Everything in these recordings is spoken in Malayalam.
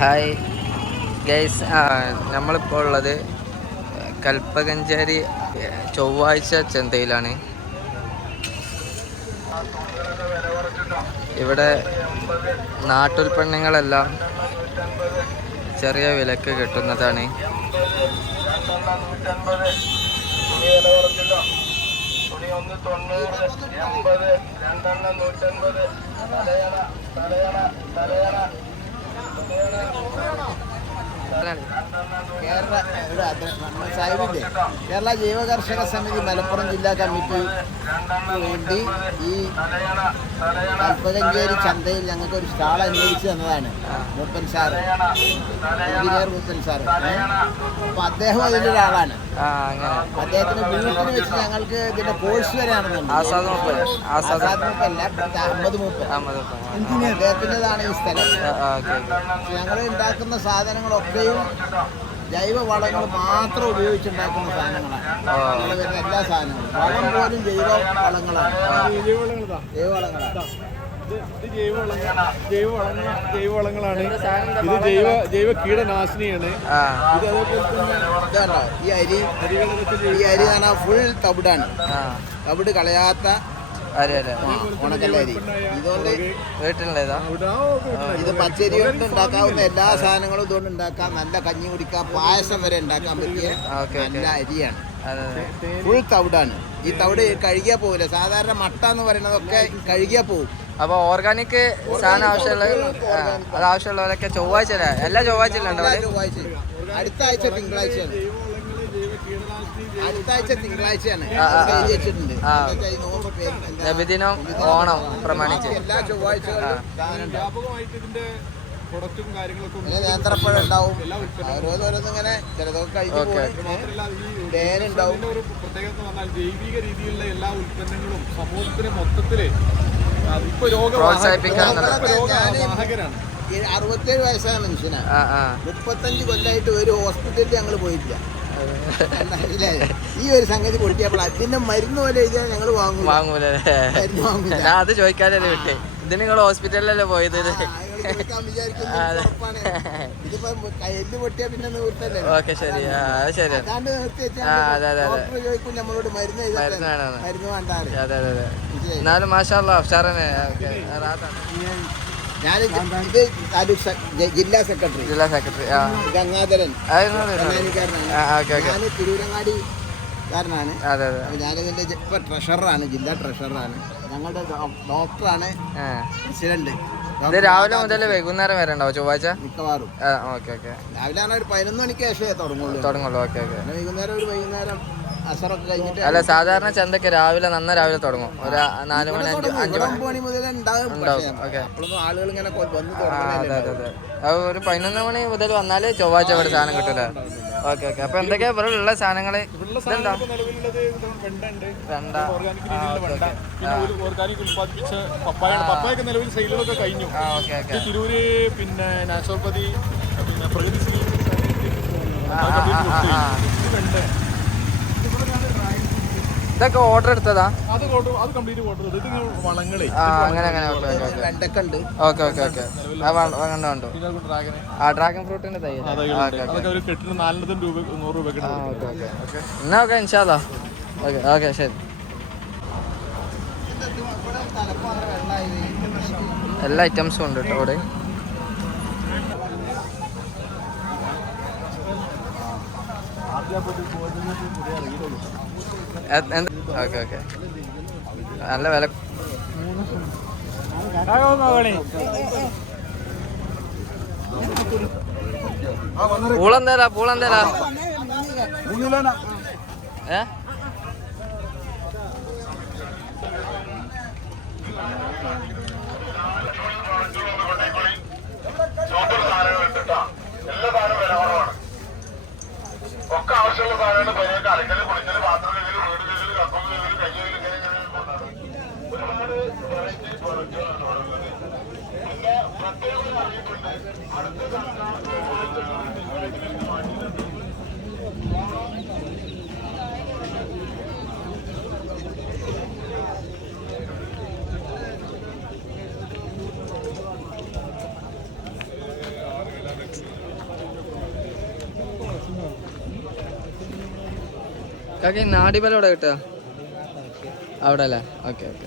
ഹായ് ഗൈസ്, നമ്മളിപ്പോൾ ഉള്ളത് കൽപ്പകഞ്ചേരി ചൊവ്വാഴ്ച ചന്തയിലാണ്. ഇവിടെ നാട്ടുൽപ്പന്നങ്ങളെല്ലാം ചെറിയ വിലക്ക് കിട്ടുന്നതാണ്. കേരള ജൈവ കർഷക സമിതി മലപ്പുറം ജില്ലാ കമ്മിറ്റി വേണ്ടി ഈ കൽപ്പകഞ്ചേരി ചന്തയിൽ ഞങ്ങൾക്ക് ഒരു സ്റ്റാൾ അനുവദിച്ചു തന്നതാണ് മൂപ്പൻ സാറ്, എഞ്ചിനീയർ മൂപ്പൻ സാറ്. അപ്പൊ അദ്ദേഹം അതിൻ്റെ ഒരാളാണ്. അദ്ദേഹത്തിന് വീട്ടിൽ വെച്ച് ഞങ്ങൾക്ക് ഇതിന്റെ കോഴ്സ് വരെ നടന്നുണ്ട്. അഹമ്മദ് മൂപ്പൻ അദ്ദേഹത്തിൻ്റെതാണ് ഈ സ്ഥലം. ഞങ്ങൾ ഉണ്ടാക്കുന്ന സാധനങ്ങളൊക്കെയും ജൈവ വളങ്ങൾ മാത്രം ഉപയോഗിച്ചുണ്ടാക്കുന്ന സാധനങ്ങളാണ്. വരുന്ന എല്ലാ സാധനങ്ങളും വളം പോലും ജൈവ വളങ്ങളാണ്. ജൈവവളങ്ങളാണ്. ഇത് ജൈവ കീടനാശിനിയാണ്. ഇത് അതേപോലെ തന്നെ ഈ അരി എന്ന് പറഞ്ഞാൽ ഫുൾ തവിടാണ്. തവിട് കളയാത്ത ഉണക്കല്ലരി. ഇതുകൊണ്ട് ഇത് പച്ചരി കൊണ്ട് ഉണ്ടാക്കാവുന്ന എല്ലാ സാധനങ്ങളും ഇതുകൊണ്ട് ഉണ്ടാക്കാം. നല്ല കഞ്ഞി കുടിക്കാം, പായസം വരെ ഉണ്ടാക്കാൻ പറ്റിയ നല്ല അരിയാണ്. ഫുൾ തവിടാണ്. ഈ തവിട് കഴുകിയാൽ പോകില്ല. സാധാരണ മട്ട എന്ന് പറയുന്നതൊക്കെ കഴുകിയാൽ പോകും. അപ്പൊ ഓർഗാനിക് സാധനം ആവശ്യമുള്ളവരൊക്കെ ചൊവ്വാഴ്ച, എല്ലാ ചൊവ്വാഴ്ചയിലുണ്ടോ? അടുത്ത ആഴ്ച തിങ്കളാഴ്ചയാണ്. നബിദിനം ഓണം പ്രമാണിച്ച് എല്ലാ ചൊവ്വാഴ്ചകളിലും നേന്ത്രപ്പഴം ഉണ്ടാവും. ഓരോന്നിങ്ങനെ ചിലതൊക്കെ കഴിഞ്ഞു തേനുണ്ടാവും. പ്രത്യേകത എന്ന് പറഞ്ഞാൽ ജൈവിക രീതിയിലുള്ള എല്ലാ ഉൽപ്പന്നങ്ങളും സമൂഹത്തിന് മൊത്തത്തില് ഇപ്പൊ പ്രോത്സാഹിപ്പിക്കാനാണ്. 67 വയസ്സായ മനുഷ്യനാണ്. 35 കൊല്ലമായിട്ട് ഒരു ഹോസ്പിറ്റലിൽ ഞങ്ങൾ പോയിട്ടില്ല. ഈ ഒരു സംഗതി പൊട്ടിയപ്പോൾ അതിന്റെ മരുന്ന് പോലെ എഴുതിയാൽ ഞങ്ങൾ വാങ്ങൂല. അത് ചോദിക്കാനല്ലേ വിട്ടേ. ഇത് നിങ്ങൾ ഹോസ്പിറ്റലിലല്ലേ പോയത്? ഓക്കെ, ശരി. ശരി. നമ്മളോട് മരുന്ന് അതെ. എന്നാലും മാഷാ അല്ലാഹ് അഫ്ഷാറനെ. ഞാൻ ഇത് ജില്ലാ സെക്രട്ടറി ഗംഗാധരൻ, ഞാൻ തിരൂരങ്ങാടിക്കാരനാണ്. ഞാനിതിന്റെ ഇപ്പൊ ട്രഷററാണ്, ജില്ലാ ട്രഷററാണ്. ഞങ്ങളുടെ ഡോക്ടറാണ് പ്രസിഡന്റ്. ഇത് രാവിലെ മുതൽ വൈകുന്നേരം വരെ ഉണ്ടാവും ചൊവ്വാഴ്ച മിക്കവാറും. രാവിലെ ഒരു 11 മണിക്ക് ശേഷമേ തുടങ്ങുള്ളൂ. വൈകുന്നേരം അസറൊക്കെ കഴിഞ്ഞിട്ട്. അല്ല, സാധാരണ ചന്തക്ക് രാവിലെ രാവിലെ തുടങ്ങും. ഒരു 4 മണി 5 മണി മുതൽ ഉണ്ടാവും. ആളുകൾ ഇങ്ങനെ അത് ഒരു 11 മണി മുതൽ വന്നാല് ചൊവ്വാഴ്ച ഇവിടെ സാധനം കിട്ടില്ല. ഓക്കെ. അപ്പൊ എന്തൊക്കെയാ ഇവിടെ ഉള്ള സാധനങ്ങള്? ഇതെന്താ? ഓർഗാനിക് ഉൽപ്പാദിപ്പിച്ച പപ്പായൊക്കെ നിലവിൽ സെയിലൊക്കെ കഴിഞ്ഞു. തിരൂര്, പിന്നെ നാച്ചുറോപ്പതി, പിന്നെ പ്രകൃതി ഇതൊക്കെ ഓർഡർ എടുത്തതാ? അത് കംപ്ലീറ്റ് ഓർഡർ എടുത്തത്. ഇത് വളങ്ങളെ അങ്ങനെ. ഓക്കെ. കണ്ടോ ഡ്രാഗൺ ഫ്രൂട്ടിന്റെ തൈ? കെട്ടിന് 400 രൂപ 100 രൂപ. എന്നാ ഓക്കെ, ഇൻഷാ അല്ലാ. ഓക്കെ, ശരി. എല്ലാ ഐറ്റംസും ഉണ്ട് കേട്ടോ ഇവിടെ. ഓക്കെ. നല്ല വില. പൂളെന്തേലാ? ഏ ഒക്കെ ആവശ്യമുള്ള സാധനങ്ങൾ പരിയൊക്കെ അലക്കല്, കുളിക്കല്, പാത്രം കഴുകല്, വീട് കഴുകല്, കപ്പം കഴുകല്, കൈ കഴുകല്, ഒരുപാട് വെറൈറ്റി പ്രൊഡക്റ്റുകളാണ് അവിടെ ഉള്ളത്. പിന്നെ പ്രത്യേകം അറിയിപ്പുണ്ട്. കാക്കി നാടിബലം എവിടെ കിട്ടുക? അവിടെ അല്ലേ? Okay okay.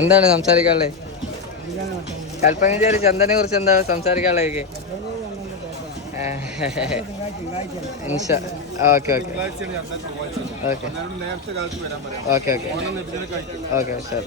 എന്താണ് സംസാരിക്കാനുള്ളത്? കൽപ്പകഞ്ചേരി ചന്ദനെ കുറിച്ച് എന്താ സംസാരിക്കാനുള്ളത്? Okay okay okay okay okay okay sir.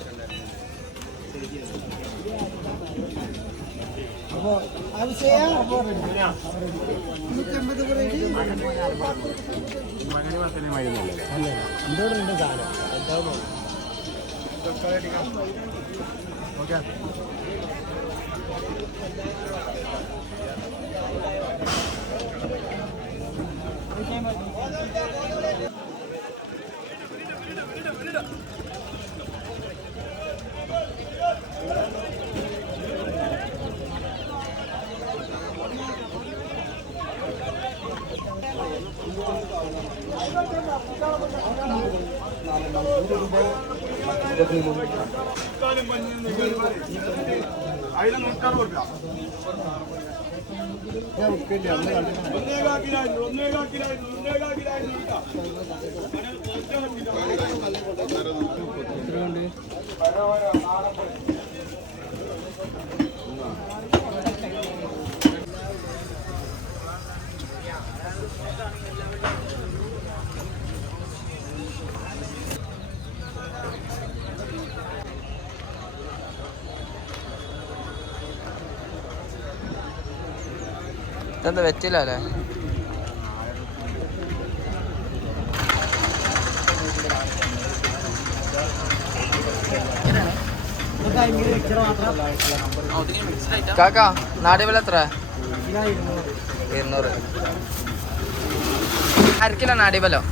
ഇതെന്താ വെറ്റില്ല അല്ലേ? കാക്കാ നാടിബലം എത്ര? 200. അരക്കിലോ നാടിബലം?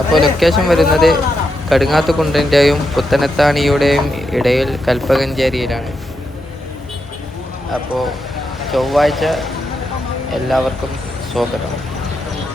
അപ്പോൾ ലൊക്കേഷൻ വരുന്നത് കടുങ്ങാത്തുകുണ്ടിൻ്റെയും പുത്തനത്താണിയുടെയും ഇടയിൽ കൽപ്പകഞ്ചേരിയിലാണ്. അപ്പോൾ ചൊവ്വാഴ്ച എല്ലാവർക്കും സ്വാഗതം.